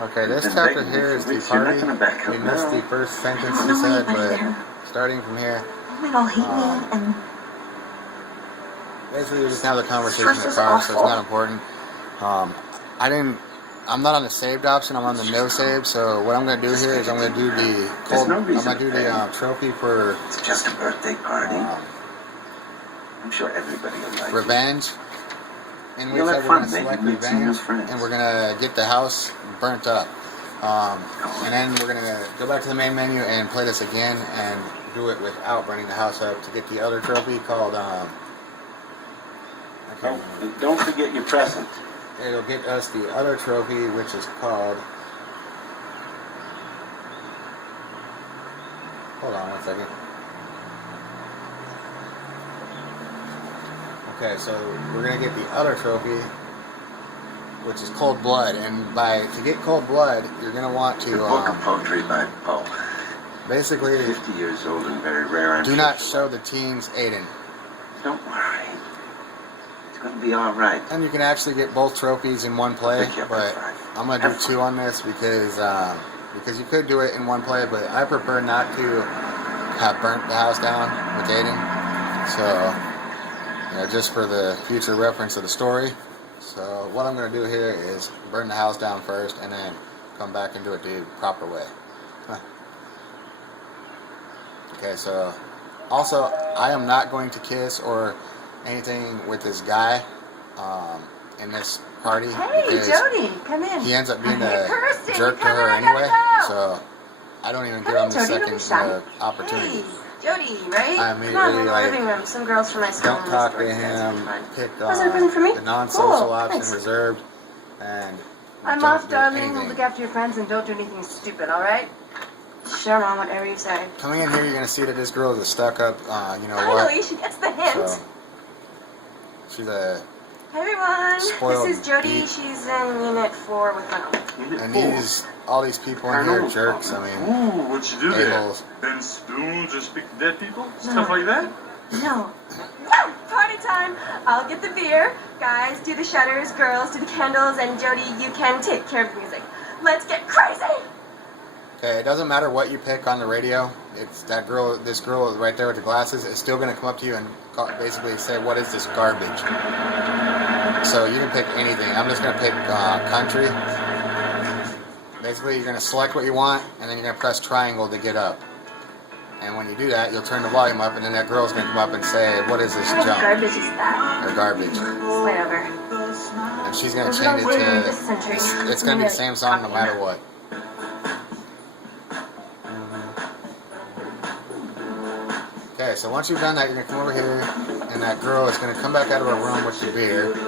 Okay, this chapter here is the party. We missed the first sentence he said, but starting from here, All hate me and basically we just have the conversation in the car, so it's not important. I'm not on the saved option. I'm on the no save. So what I'm gonna do here is I'm gonna do the trophy for. It's just a birthday party. I'm sure everybody will like revenge. In which we're gonna select revenge, and we're gonna get the house burnt up. And then we're gonna go back to the main menu and play this again and do it without burning the house up to get the other trophy called. Don't forget your present. It'll get us the other trophy, which is called. Hold on 1 second. Okay, so we're gonna get the other trophy, which is Cold Blood, and to get Cold Blood, you're gonna want to. The book of poetry by Poe. Basically, 50 years old and very rare. Do not show the teens Aiden. Don't worry. It's going to be all right. And you can actually get both trophies in one play, but I'm going to do 2 on this because you could do it in one play, but I prefer not to have burnt the house down with Aiden. So, just for the future reference of the story. So what I'm going to do here is burn the house down first and then come back and do it the proper way. Okay, so also I am not going to kiss or anything with this guy in this party. Hey, Jody, come in. He ends up being a jerk to her anyway, so I don't even give him the second opportunity. Hey, Jody, right? I come on, we're in the living room. Some girls from my school. Don't talk to him. Pick the non-social option reserved, and I'm off, darling. Look after your friends and don't do anything stupid. All right? Sure, Mom. Whatever you say. Coming in here, you're gonna see that this girl is a stuck-up. Finally, she gets the hint. So, she's a. Hey everyone, this is Jody. Beat. She's in Unit 4 with my And all these people in here are jerks. I mean, ooh, what you do there? a-holes. Bend spoons or speak to dead people? Stuff like that? No. Party time! I'll get the beer. Guys, do the shutters. Girls, do the candles. And Jody, you can take care of the music. Let's get crazy! Okay, it doesn't matter what you pick on the radio. It's this girl right there with the glasses is still going to come up to you and basically say, "What is this garbage?" So you can pick anything. I'm just going to pick country. Basically, you're going to select what you want, and then you're going to press triangle to get up. And when you do that, you'll turn the volume up, and then that girl's going to come up and say, "What is this junk?" What garbage is that? Or garbage. Slide over. And she's going to change it to. It's going to be the same song no matter what. Okay, so once you've done that, you're going to come over here, and that girl is going to come back out of her room with the beer. She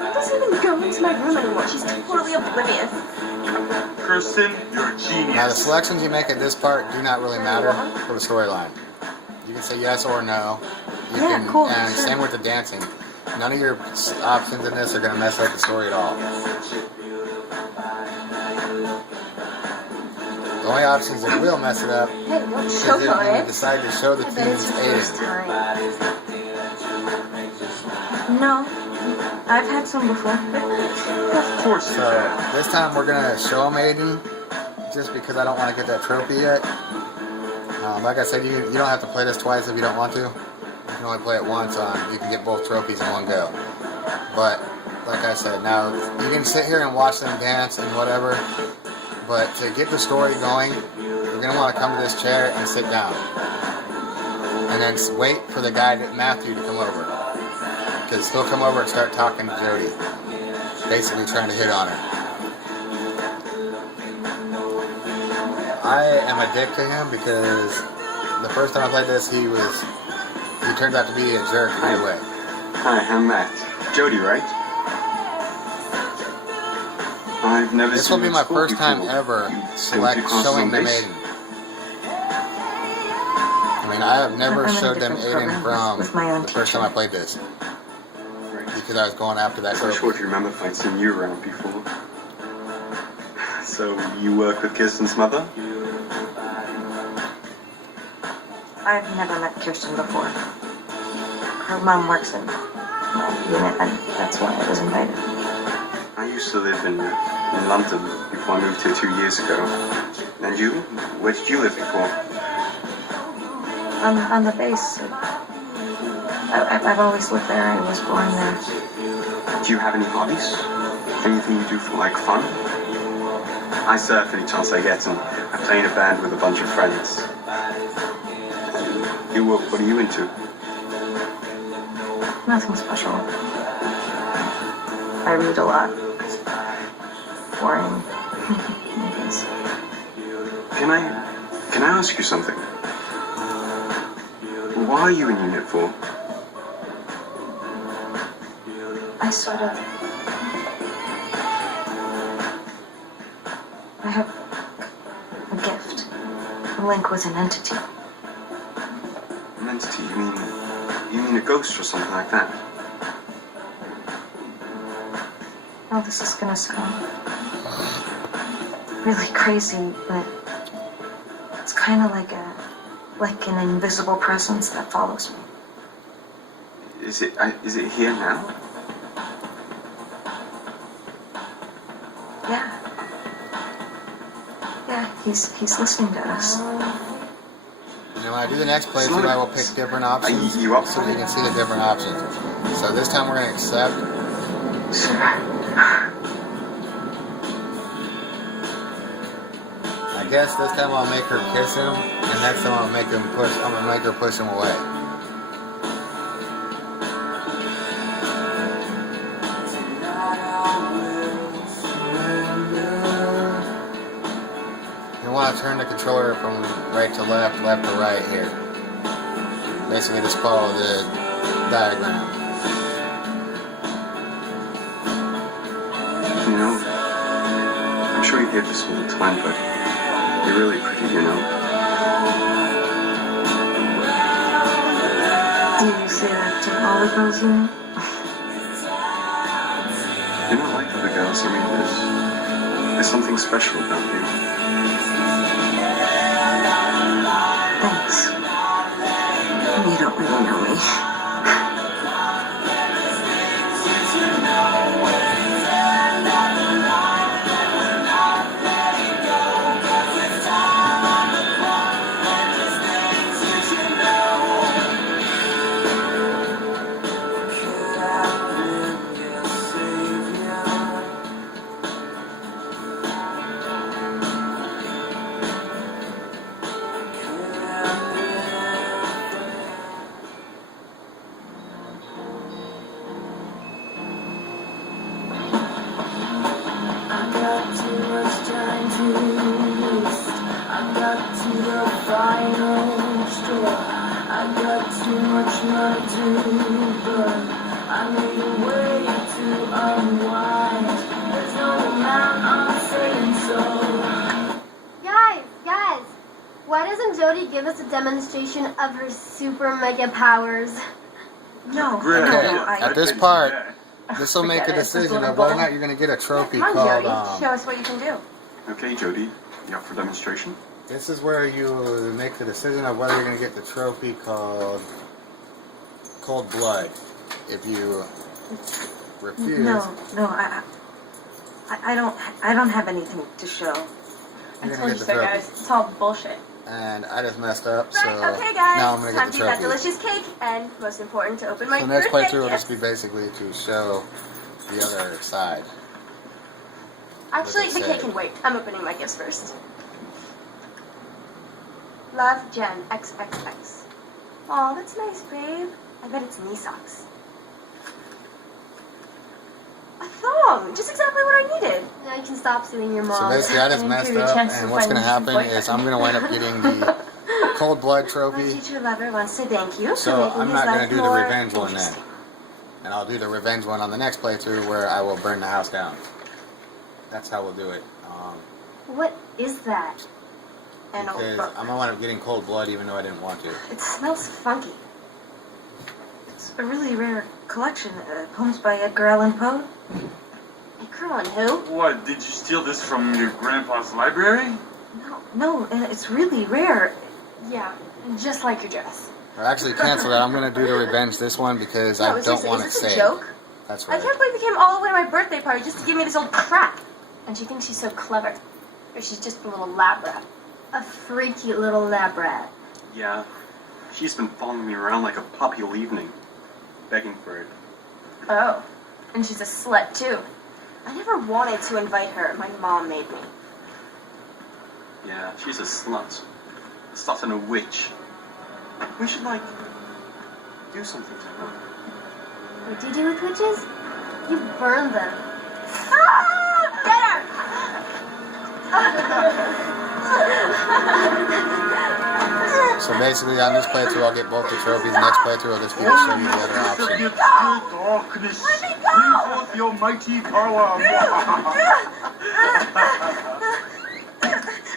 doesn't even go into my room anymore. She's totally oblivious. Kirsten, you're a genius. Now, the selections you make at this part do not really matter for the storyline. You can say yes or no. Cool. And same with the dancing. None of your options in this are going to mess up the story at all. The only options that will mess it up is if you decide to show the teens Aiden. No, I've had some before. Of course. So this time we're going to show them Aiden, just because I don't want to get that trophy yet. Like I said, you don't have to play this twice if you don't want to. You can only play it once you can get both trophies in one go. But, like I said, now you can sit here and watch them dance and whatever, but to get the story going, you're going to want to come to this chair and sit down. And then wait for the guy, Matthew, to come over. Because he'll come over and start talking to Jody. Basically trying to hit on her. I am a dick to him because the first time I played this, he turned out to be a jerk anyway. Hi, I'm Matt. Jody, right? I've never This seen will be my first time ever showing them Aiden. I mean, I have never showed them Aiden from the first time I played this. Because I was going after that I'm not sure if you remember if I'd seen you around before. So, you work with Kirsten's mother? I've never met Kirsten before. her mom works in my unit, and that's why I was invited. I used to live in London before I moved here 2 years ago. And you? Where did you live before? On the base. I've always lived there. I was born there. Do you have any hobbies? Anything you do for, like, fun? I surf any chance I get, and I play in a band with a bunch of friends. What are you into? Nothing special. I read a lot. Boring. I guess. Can I ask you something? What are you in unit for? I sort of... I have a gift. A link with an entity. An entity? You mean a ghost or something like that? Oh, this is gonna sound really crazy, but it's kind of like an invisible presence that follows me. Is it here now? Yeah. Yeah, he's listening to us. You know, when I do the next playthrough, I will pick different options you up so you can see the different options. So this time we're going to accept. Sure. I guess this time I'll make her kiss him, and next time I'm going to make her push him away. You want to turn the controller from right to left, left to right here. Basically just follow the diagram. You know, I'm sure you hear this all the time, but you're really pretty, you know. Do you say that to all the girls you meet? You're not like other girls, I mean, there's something special about you. Thanks. You don't really know me. Guys, why doesn't Jody give us a demonstration of her super mega powers? No. Great Okay, idea. at this I'd part, yeah. this will make a Forget it. It's decision just of whether or little not you're going to get a trophy Come on, Jody. called... Show us what you can do. Okay, Jody, you up for demonstration? This is where you make the decision of whether you're going to get the trophy called Cold Blood. If you refuse... No, I don't have anything to show. I you're told going you to get the so, trophy. guys. It's all bullshit. And I just messed up, so Right, okay, guys. now I'm going to Time get to the eat that trophy. delicious cake, and most important, to open my So the next birthday playthrough will just gift. be basically to show the other side. Actually, what the they cake say. can wait. I'm opening my gifts first. Love, Jen, XXX. Aw, that's nice, babe. I bet it's knee socks. A thong! Just exactly what I needed. Now you can stop stealing your So mom. basically I just and messed improve your up, chances and of what's going to finding happen a is I'm going to wind up getting the Cold Blood My trophy. future lover wants to thank you for So making I'm his not life going to do the more revenge one then. interesting. And I'll do the revenge one on the next playthrough where I will burn the house down. That's how we'll do it. What is that? An old Because book. I'm going to wind up getting Cold Blood even though I didn't want to. It smells funky. It's a really rare collection. Poems by Edgar Allan Poe. Edgar Allan who? What, did you steal this from your grandpa's library? No, it's really rare. Yeah, just like your dress. Or actually, cancel that. I'm gonna do the revenge this one because I don't want it Is this a saved. joke? That's I right. can't believe you came all the way to my birthday party just to give me this old crap. And she thinks she's so clever. Or she's just a little lab rat. A freaky little lab rat. Yeah, she's been following me around like a puppy all evening, begging for it. Oh, and she's a slut too. I never wanted to invite her. My mom made me. Yeah, she's a slut. A slut and a witch. We should, like, do something to her. What do you do with witches? You burn them. Ah! Get her! So basically, on this playthrough, I'll get both the trophies. Next playthrough, I'll just be able to show you the other option. Good darkness. Let me go! Bring forth your mighty power.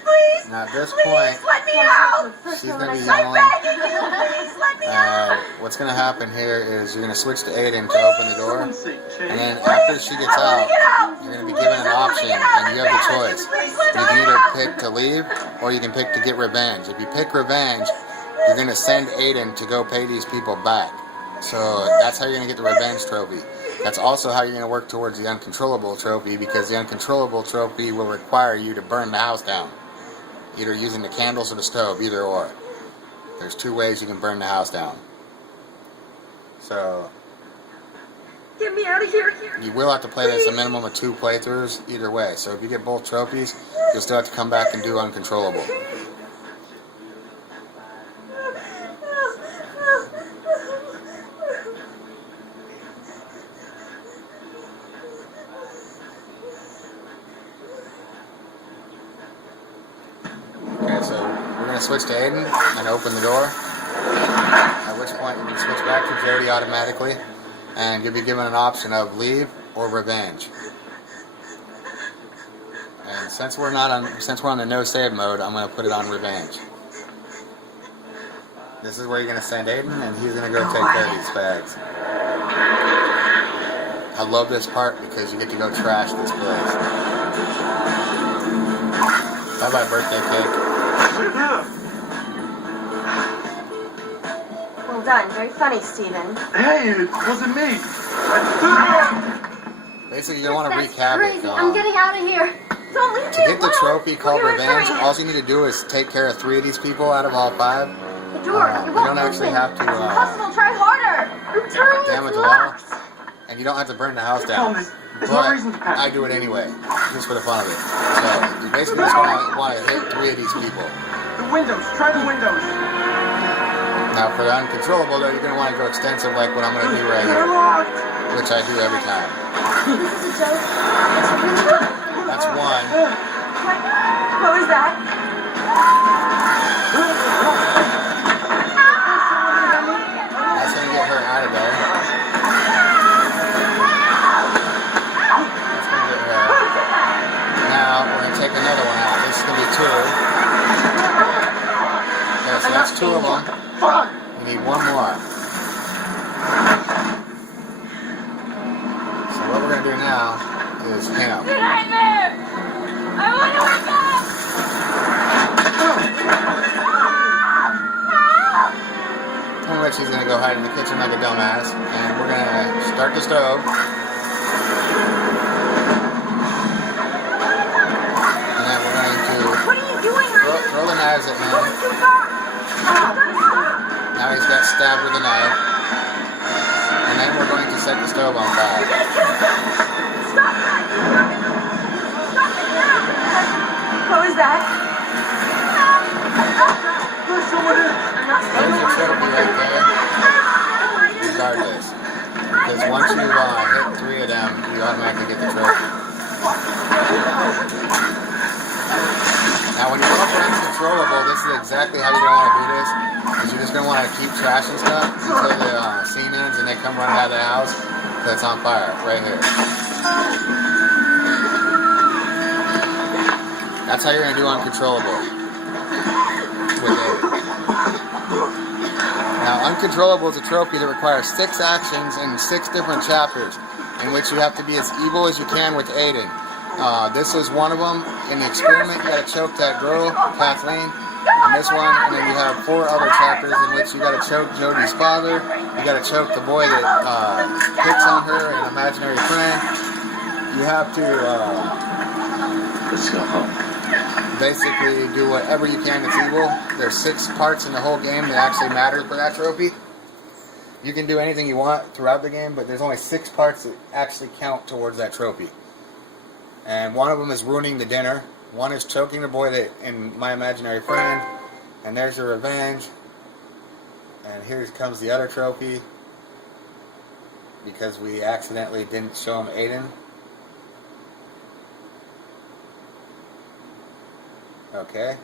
Please! Now, at this Please point, let me out! she's gonna be I'm yelling. begging you! Please let me out! What's gonna happen here is you're gonna switch to Aiden to open the door, Someone's sick, and Jane. then after she gets I wanna out, get out! you're gonna be Please, given an I wanna option, get out and you have the bad. choice. Please You let can me either out! pick to leave, or you can pick to get revenge. If you pick revenge, you're gonna send Aiden to go pay these people back. So that's how you're gonna get the revenge trophy. That's also how you're gonna work towards the uncontrollable trophy, because the uncontrollable trophy will require you to burn the house down, either using the candles or the stove, either or. There's 2 ways you can burn the house down. So Get me out of here! you will have to play this a minimum of 2 playthroughs either way. So if you get both trophies, you'll still have to come back and do uncontrollable. Okay, so we're going to switch to Aiden and open the door. At which point you can switch back to Jody automatically, and you'll be given an option of leave or revenge. And since we're on the no save mode, I'm going to put it on revenge. This is where you're going to send Aiden, and he's going to go take care of these bags. I love this part because you get to go trash this place. Bye bye, birthday cake. Well done. Very funny, Steven. Hey, it wasn't me. Basically, you're going to wreak That's havoc. crazy. I'm getting out of here. Don't leave To me get the alone. trophy called Look at my Revenge, brain. all you need to do is take care of 3 of these people out of all 5. The door. You It won't don't actually open. have to, It's impossible. Try harder. I'm trying. damage It's the wall. locked. And you don't have to burn the house down. Tom, there's no reason to But panic. I do it anyway, just for the fun of it. So you basically just want to hit 3 of these people. The windows, try the windows. Now for the uncontrollable though, you're going to want to go extensive like what I'm going to do right They're here, locked. which I do every time. This is a joke. It's really That's 1. What was that? That's going to get her out of there. That's going to get her out. Now we're going to take another one out. This is going to be 2. Okay, so that's 2 of them. We need 1 more. So what we're going to do now is him. Nightmare! I want to wake up! Pretty much he's going to go hide in the kitchen like a dumbass. And we're going to start the stove. And then we're going to What are you doing, Ryan? throw the knives at him. Going too far! Stop! Now he's got stabbed with a knife. And then we're going to set the stove on fire. You're gonna kill them! Stop that! Stop it! Stop it now! What was that? There's someone in. I'm not There's your trophy right there. Regardless. Because once you hit 3 of them, you automatically get the trophy. Now when you go for uncontrollable, this is exactly how you're going to want to do this. Because you're just going to want to keep trashing stuff until the scene ends and they come running out of the house. Because it's on fire, right here. That's how you're going to do uncontrollable. With it. Now, uncontrollable is a trophy that requires 6 actions in 6 different chapters, in which you have to be as evil as you can with Aiden. This is one of them. In the experiment, you got to choke that girl, Kathleen, in this one, and then you have 4 other chapters in which you got to choke Jodie's father, you got to choke the boy that picks on her, an imaginary friend. You have to Let's go home. basically do whatever you can that's evil. There's 6 parts in the whole game that actually matter for that trophy. You can do anything you want throughout the game, but there's only 6 parts that actually count towards that trophy. And one of them is ruining the dinner. One is choking the boy that in my imaginary friend. And there's your revenge. And here comes the other trophy. Because we accidentally didn't show him Aiden. Okay.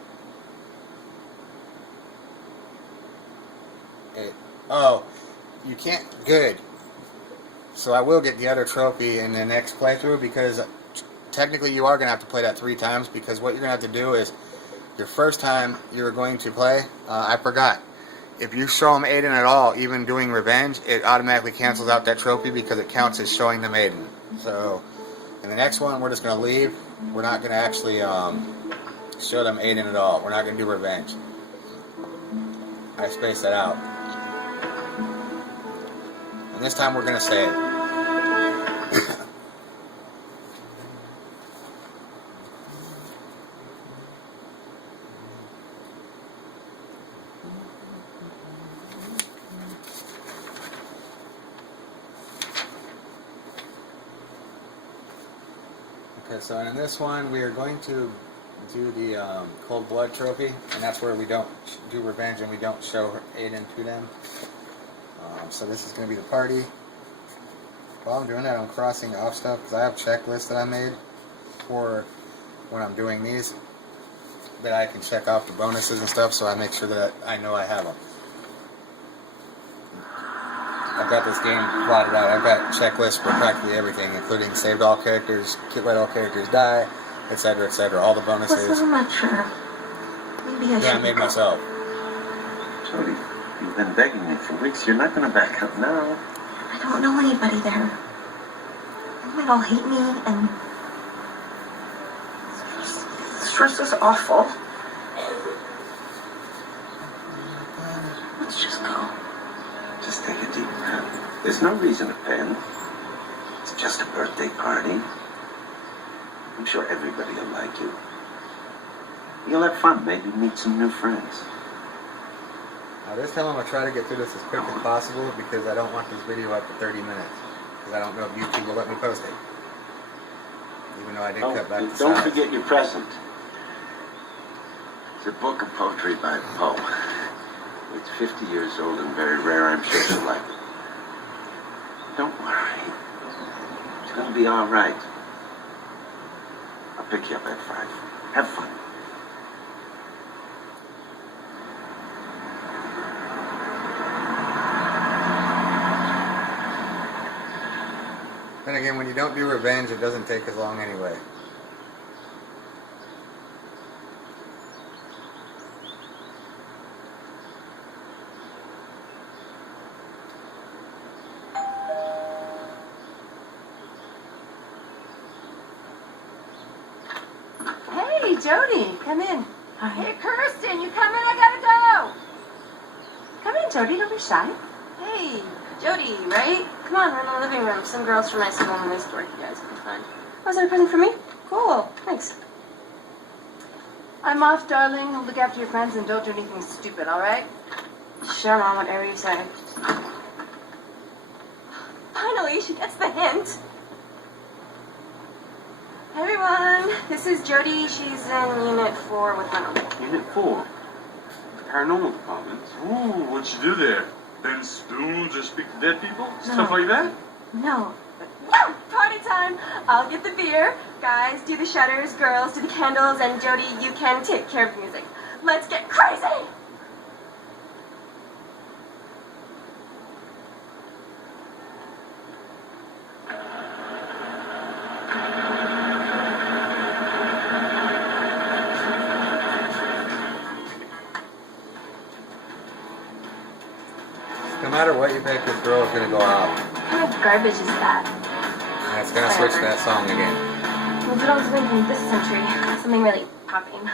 Oh, you can't. Good. So I will get the other trophy in the next playthrough because technically you are going to have to play that 3 times because what you're going to have to do is your first time you're going to play, I forgot. If you show them Aiden at all, even doing revenge, it automatically cancels out that trophy because it counts as showing them Aiden. So in the next one, we're just going to leave. We're not going to actually show them Aiden at all. We're not going to do revenge. I spaced that out. And this time we're going to say it. Okay, so in this one we are going to do the Cold Blood trophy, and that's where we don't do revenge and we don't show Aiden to them. So this is going to be the party. While I'm doing that, I'm crossing off stuff because I have checklists that I made for when I'm doing these that I can check off the bonuses and stuff, so I make sure that I know I have them. I've got this game plotted out. I've got checklists for practically everything, including saved all characters, let all characters die, etc., etc. All the bonuses. Listen, I'm not sure. Maybe I should. Yeah, I made myself. Jody, you've been begging me for weeks. You're not going to back up now. I don't know anybody there. They might all hate me, and stress is awful. Let's just go. Just take a deep breath. There's no reason to panic. It's just a birthday party. I'm sure everybody will like you. You'll have fun. Maybe meet some new friends. This time I'm going to try to get through this as quick as possible because I don't want this video up to 30 minutes. Because I don't know if YouTube will let me post it. Even though I did cut back the Don't size. forget your present. It's a book of poetry by Poe. It's 50 years old and very rare. I'm sure she'll like it. Don't worry. It's going to be all right. I'll pick you up at 5. Have fun. Then again, when you don't do revenge, it doesn't take as long anyway. Hey, Jody, come in. Hi. Hey, Kirsten, you come in? I gotta go. Come in, Jody. Don't be shy. Hey, Jody, right? Come on, we're in the living room. Some girls from my school and this store. You guys will be fun. Oh, is that a present for me? Cool. Thanks. I'm off, darling. Look after your friends and don't do anything stupid, all right? Sure, Mom. Whatever you say. Finally, she gets the hint. Hey, everyone. This is Jody. She's in Unit 4 with my uncle. Unit 4. Paranormal department. Ooh, what you do there? Bend spoons or speak to dead people? Stuff like that? No. Woo! Party time! I'll get the beer. Guys, do the shutters. Girls, do the candles. And Jody, you can take care of the music. Let's get crazy! No matter what you pick, this girl is going to go out. What kind of garbage is that? And it's going to switch to that song again. We'll do something from this century. Something really popping.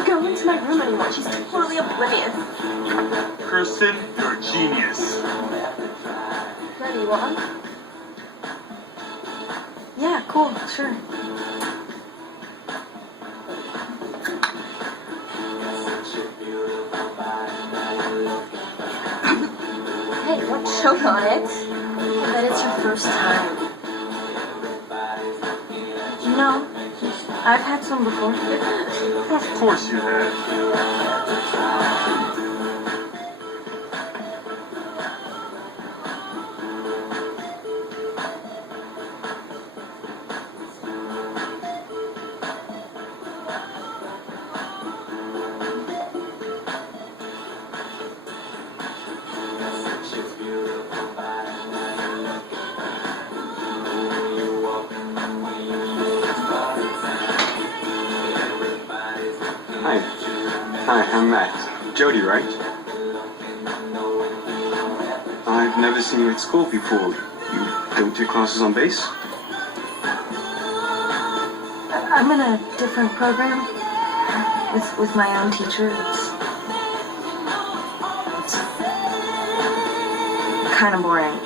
doesn't go into my room anymore. She's totally oblivious. Kirsten, you're a genius. Ready, one? Yeah, cool, sure. Hey, don't choke on it. I bet it's your first time. No, I've had some before. Of course you have. Hi, I'm Matt. Jody, right? I've never seen you at school before. You don't do classes on bass? I'm in a different program with my own teacher. It's kind of boring.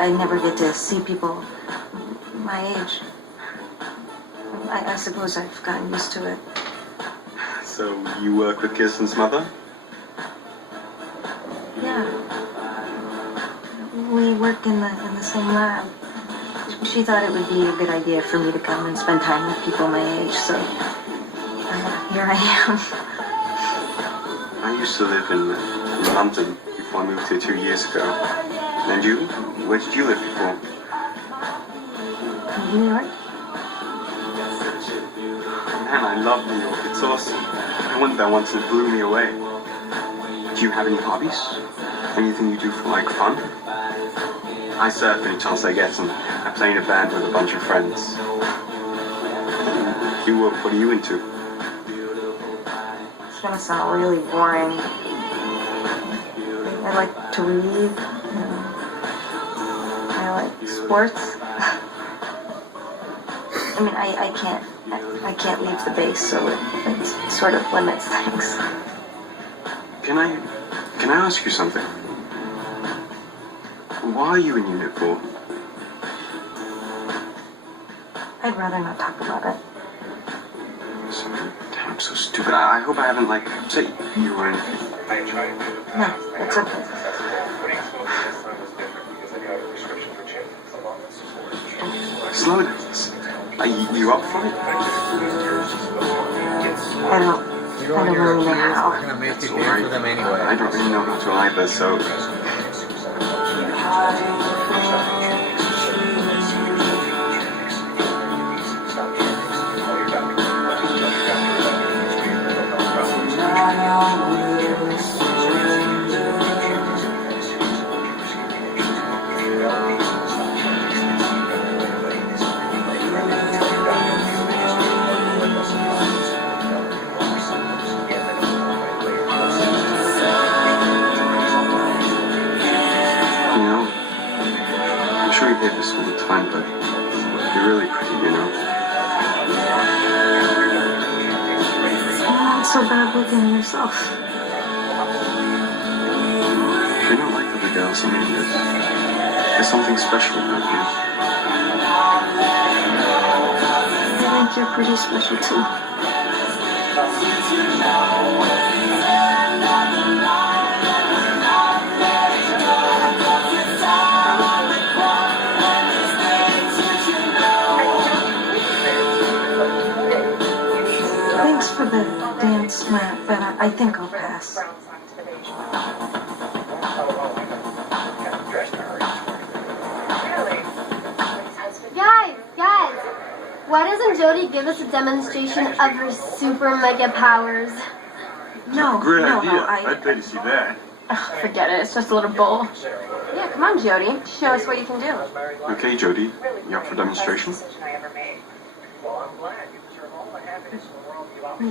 I never get to see people my age. I suppose I've gotten used to it. So you work with Kirsten's mother? Yeah. We work in the same lab. She thought it would be a good idea for me to come and spend time with people my age, so here I am. I used to live in London before I moved here 2 years ago. And you? Where did you live before? New York? Man, I love New York. It's awesome. I went there once and it blew me away. Do you have any hobbies? Anything you do for, like, fun? I surf any chance I get, and I play in a band with a bunch of friends. What are you into? It's gonna sound really boring. I like to read. I like sports. I mean, I can't leave the base, so it sort of limits things. Can I ask you something? Why are you in Unit 4? I'd rather not talk about it. Sorry, damn, I'm so stupid. I hope I haven't, like, upset you or anything. No, it's okay. Slow down. Are you up for it? I don't really know how. I'm gonna make you It's dance alright. with them anyway. I don't really know how to either, so... I'm sure you hear this all the time, but you're really pretty, you know? You're not so bad looking yourself. You're not like other girls in England. There's something special about you. I think you're pretty special too. Thanks for the dance, Matt, but I think I'll pass. Guys, why doesn't Jody give us a demonstration of her super mega powers? No, Great no, idea. no, I'd pay to see that. Ugh, forget it. It's just a little bowl. Yeah, come on, Jody. Show us what you can do. Okay, Jody, you up for demonstration?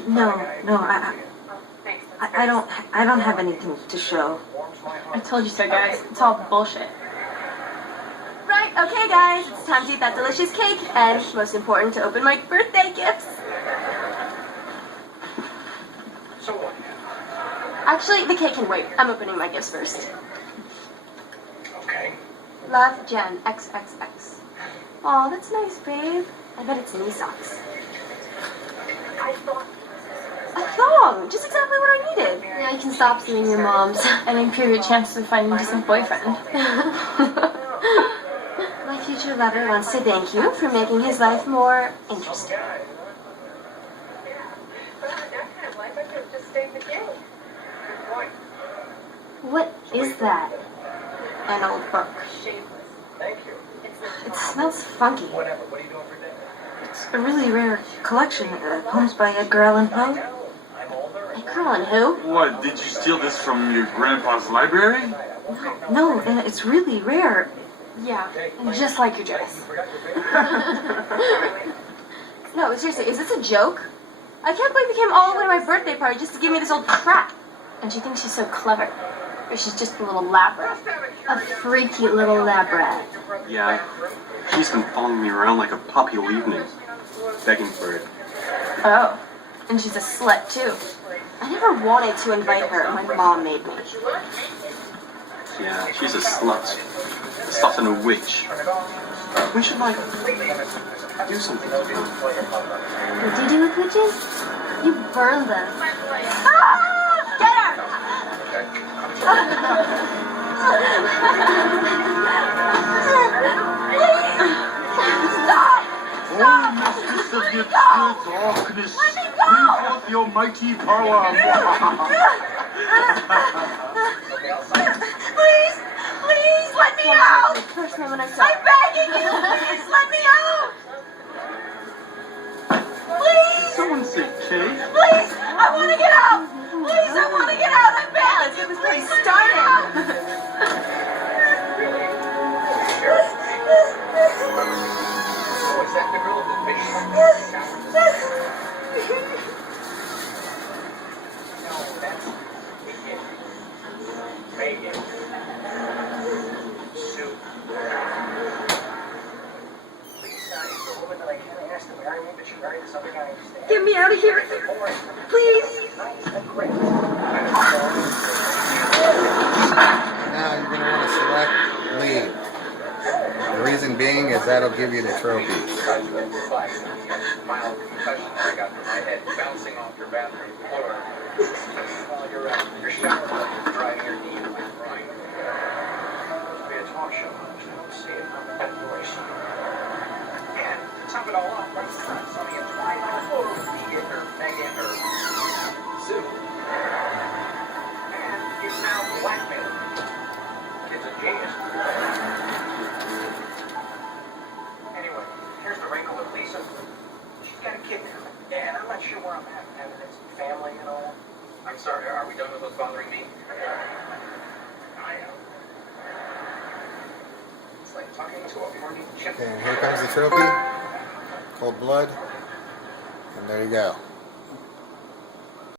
No, I don't have anything to show. I told you so, guys. It's all bullshit. Right, okay, guys. It's time to eat that delicious cake, and most important, to open my birthday gifts. So what? Actually, the cake can wait. I'm opening my gifts first. Okay. Love, Jen, XXX. Aw, that's nice, babe. I bet it's knee socks. A thong! Just exactly what I needed. Now you can stop suing your moms. And improve your chances of finding a decent boyfriend. My future lover wants to thank you for making his life more interesting. What is that? An old book. Thank you. It smells funky. Whatever. What are you doing for dinner? It's a really rare collection. Poems by Edgar Allan Poe. I'm older. Edgar Allan who? What, did you steal this from your grandpa's library? No, and it's really rare. Yeah, just like your dress. No, seriously, is this a joke? I can't believe you came all the way to my birthday party just to give me this old crap. And she thinks she's so clever. Or she's just a little lab rat. A freaky little lab rat. Yeah, she's been following me around like a puppy all evening, begging for it. Oh, and she's a slut too. I never wanted to invite her. My mom made me. Yeah, she's a slut. A slut and a witch. We should, like, do something to her. What do you do with witches? You burn them. Ah! Get her! Stop! Oh, mistress of the darkness, bring forth your mighty power. Please! Please let me out! First name when I saw I'm begging you! Please let me out! Please! Someone say Kay. Please! I want to get out! Please, I want to get out! I'm begging! Let's get this party started! Oh, is that the girl who fished? No, that's Megan. Sue. Lisa is the woman that I kind of asked to marry me, but she married this other guy instead. Get me out of here! Please! Nice and great. Now you're going to want to select lead. The reason being is that'll give you the trophy. Mild concussion I got from my head bouncing off your bathroom floor. While you're at your shower, driving your knee into my groin. It'll be a talk show. I don't see it. I'm a bad voice. And to top it all off, right front, saw me a $20 photo of me and her, Megan, or Sue. And he's now blackmailing me. Kid's a genius. Anyway, here's the wrinkle with Lisa. She's got a kid now. And I'm not sure where I'm at. And it's family and all. I'm sorry, are we done with what's bothering me? I am. It's like talking to a horny chip. Okay, and here comes the trophy. Cold blood. And there you go.